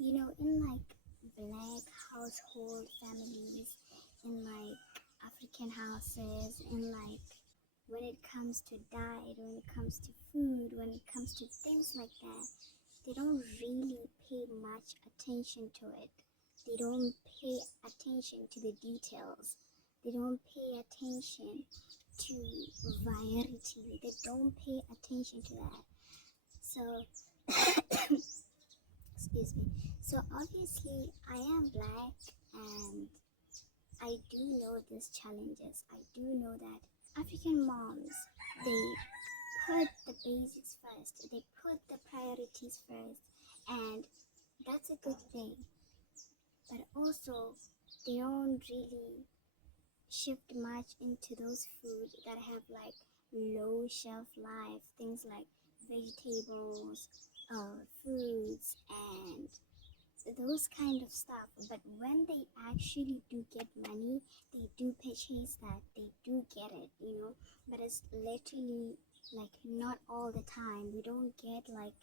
In like black household families, in like African houses, in like when it comes to diet, when it comes to food, when it comes to things like that, they don't really pay much attention to it. They don't pay attention to the details. They don't pay attention to variety. They don't pay attention to that. So, excuse me. So obviously, I am black, and I do know these challenges. I do know that African moms, they put the basics first. They put the priorities first, and that's a good thing. But also, they don't really shift much into those food that have like low shelf life, things like vegetables, fruits, and those kind of stuff. But when they actually do get money, they do purchase that, they do get it. But it's literally like not all the time. We don't get like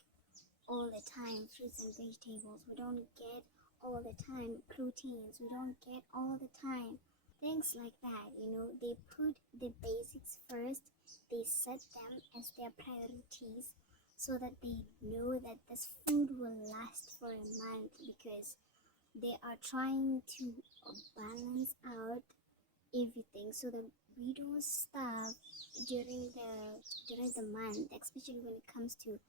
all the time fruits and vegetables. We don't get all the time proteins. We don't get all the time things like that. They put the basics first. They set them as their priorities so that they know that this food will last for a month, because they are trying to balance out everything so that we don't starve during the month, especially when it comes to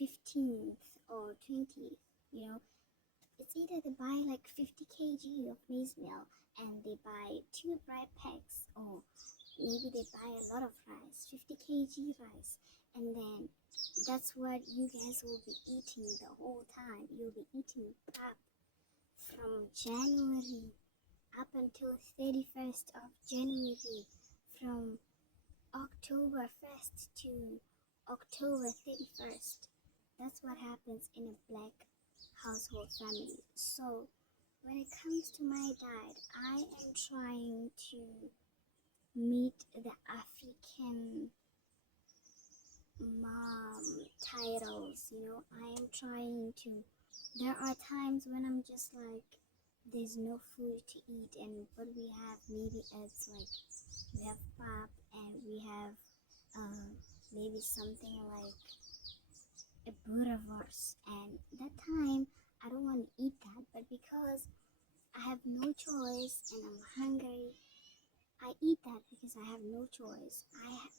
15th or 20th. you know it's either they buy like 50 kg of maize meal, and they buy two bread packs, or maybe they buy a lot of rice, 50 kg rice, and then that's what you guys will be eating the whole time. You'll be eating pap from January up until 31st of January, from October 1st to October 31st. That's what happens in a black household family. So when it comes to my diet, I am trying to meet the African mom titles. I am trying to. There are times when I'm just like, there's no food to eat, and what we have, maybe it's like we have pap, and we have maybe something like a boerewors, and that time I don't want to eat that, but because I have no choice and I'm hungry, I eat that because I have no choice.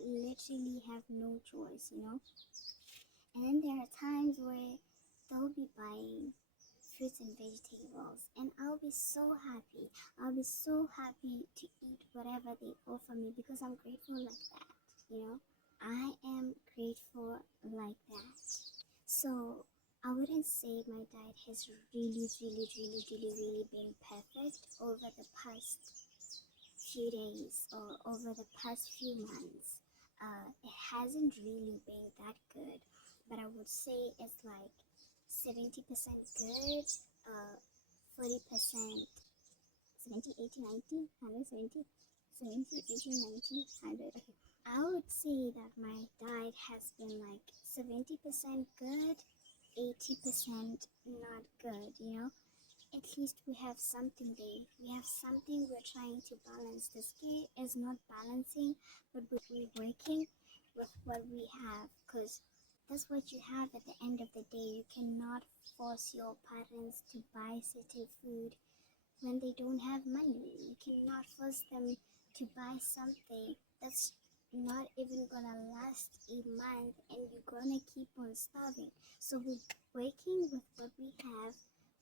Literally have no choice. And then there are times where they'll be buying fruits and vegetables, and I'll be so happy. I'll be so happy to eat whatever they offer me, because I'm grateful like that. I am grateful like that. So I wouldn't say my diet has really, really, really, really, really been perfect over the past few days or over the past few months. It hasn't really been that good, but I would say it's like 70% good, 40%, 70, 80, 90, 100, 70, 70, 80, 90, 100. Okay. I would say that my diet has been like 70% good, 80% not good. At least we have something there. We have something we're trying to balance. The scale is not balancing, but we're working with what we have, because that's what you have at the end of the day. You cannot force your parents to buy certain food when they don't have money. You cannot force them to buy something that's not even gonna last a month, and you're gonna keep on starving. So we're working with what we have.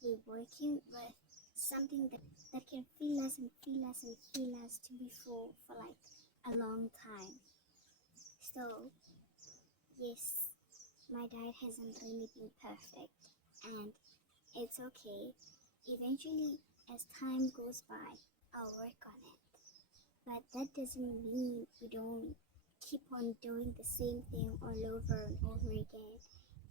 We're working with something that can fill us and fill us and fill us to be full for like a long time. So yes, my diet hasn't really been perfect, and it's okay. Eventually, as time goes by, I'll work on it. But that doesn't mean we don't keep on doing the same thing all over and over again.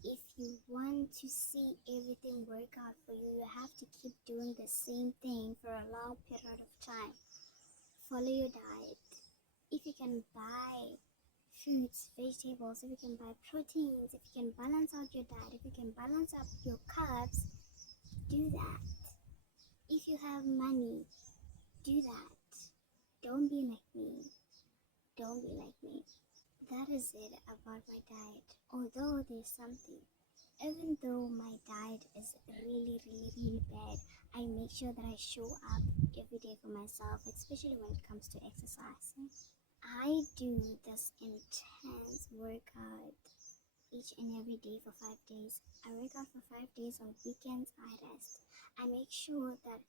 If you want to see everything work out for you, you have to keep doing the same thing for a long period of time. Follow your diet. If you can buy fruits, vegetables, if you can buy proteins, if you can balance out your diet, if you can balance out your carbs, do that. If you have money, do that. Don't be like me. Don't be like me. That is it about my diet. Although there's something, even though my diet is really, really, really bad, I make sure that I show up every day for myself, especially when it comes to exercising. I do this intense workout each and every day for 5 days. I work out for 5 days. On weekends, I rest. I make sure that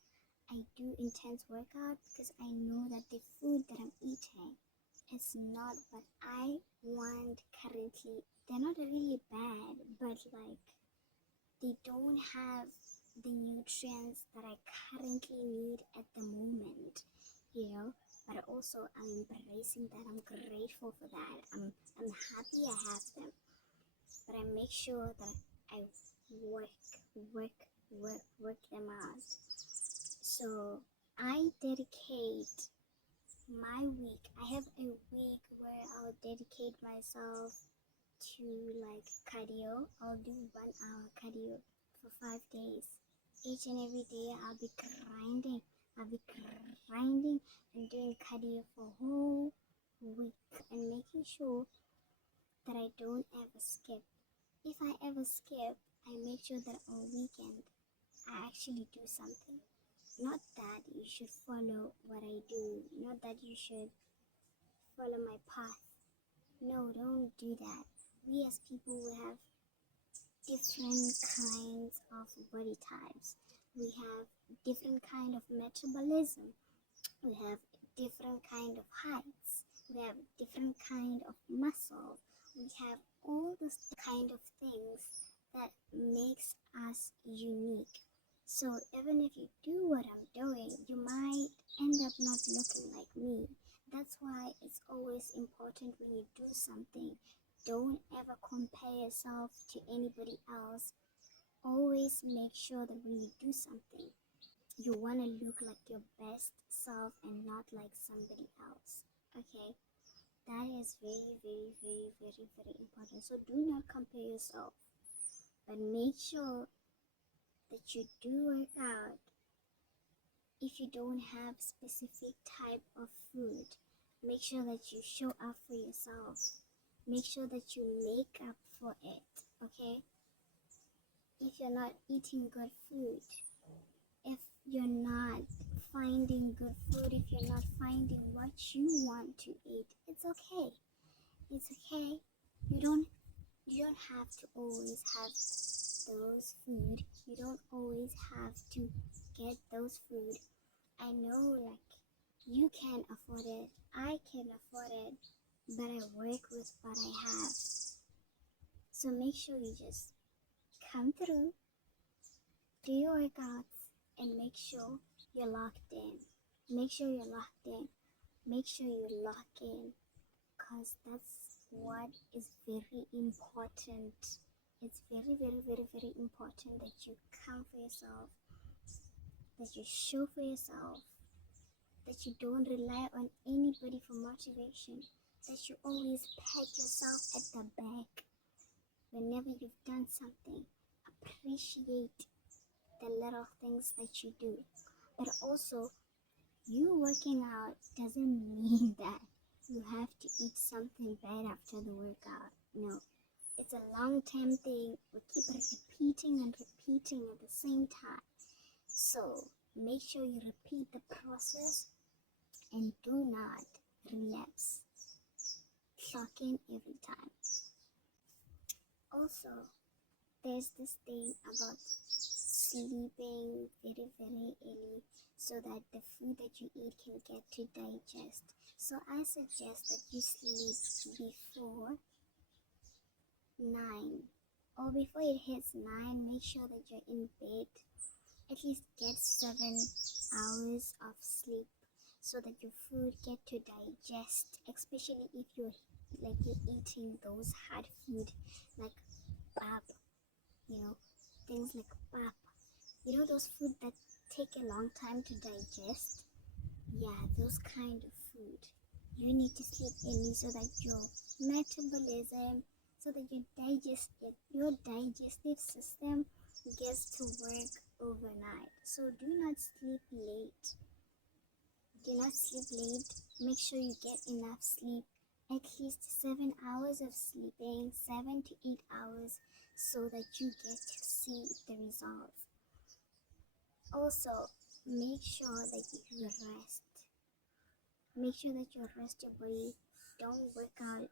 I do intense workout because I know that the food that I'm eating is not what I want currently. They're not really bad, but like they don't have the nutrients that I currently need at the moment, you know. But also I'm embracing that. I'm grateful for that. I'm happy I have them. But I make sure that I work them out. So I dedicate my week. I have a week where I'll dedicate myself to like cardio. I'll do 1 hour cardio for 5 days. Each and every day I'll be grinding. I'll be grinding and doing cardio for a whole week and making sure that I don't ever skip. If I ever skip, I make sure that on weekend I actually do something. Not that you should follow what I do, not that you should follow my path. No, don't do that. We as people, we have different kinds of body types. We have different kind of metabolism. We have different kind of heights. We have different kind of muscle. We have all those kind of things that makes us unique. So even if you do what I'm doing, you might end up not looking like me. That's why it's always important when you do something. Don't ever compare yourself to anybody else. Always make sure that when you do something, you want to look like your best self and not like somebody else. Okay? That is very, very, very, very, very important. So do not compare yourself, but make sure that you do work out. If you don't have specific type of food, make sure that you show up for yourself. Make sure that you make up for it, okay? If you're not eating good food, if you're not finding good food, if you're not finding what you want to eat, it's okay. It's okay. You don't have to always have those food. You don't always have to get those food. I know like you can afford it. I can afford it, but I work with what I have. So make sure you just come through, do your workouts, and make sure you're locked in. Make sure you're locked in. Make sure you lock in, because that's what is very important. It's very, very, very, very important that you come for yourself, that you show for yourself, that you don't rely on anybody for motivation, that you always pat yourself at the back whenever you've done something. Appreciate the little things that you do. But also, you working out doesn't mean that you have to eat something bad after the workout. No, it's a long-term thing. We keep repeating and repeating at the same time. So make sure you repeat the process and do not relapse. Clock in every time. Also, there's this thing about sleeping very, very early so that the food that you eat can get to digest. So I suggest that you sleep before 9 or before it hits 9. Make sure that you're in bed. At least get 7 hours of sleep so that your food get to digest, especially if you're eating those hard food like pap, things like pap. Those food that take a long time to digest. Yeah, those kind of food. You need to sleep early so that your metabolism, so that your digestive system gets to work overnight. So do not sleep late. Do not sleep late. Make sure you get enough sleep. At least 7 hours of sleeping, 7 to 8 hours, so that you get to see the results. Also, make sure that you rest. Make sure that you rest your body. Don't work out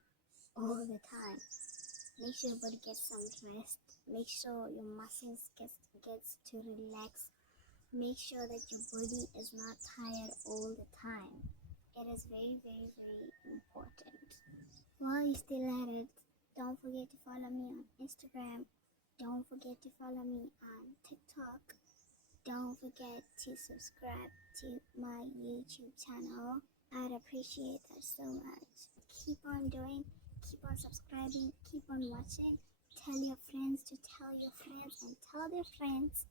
all the time. Make sure your body gets some rest. Make sure your muscles gets to relax. Make sure that your body is not tired all the time. It is very, very, very important. While you're still at it, don't forget to follow me on Instagram. Don't forget to follow me on TikTok. Don't forget to subscribe to my YouTube channel. I'd appreciate that so much. Keep on doing, keep on subscribing, keep on watching. Tell your friends to tell your friends and tell their friends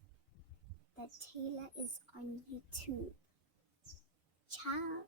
that Taylor is on YouTube. Ciao.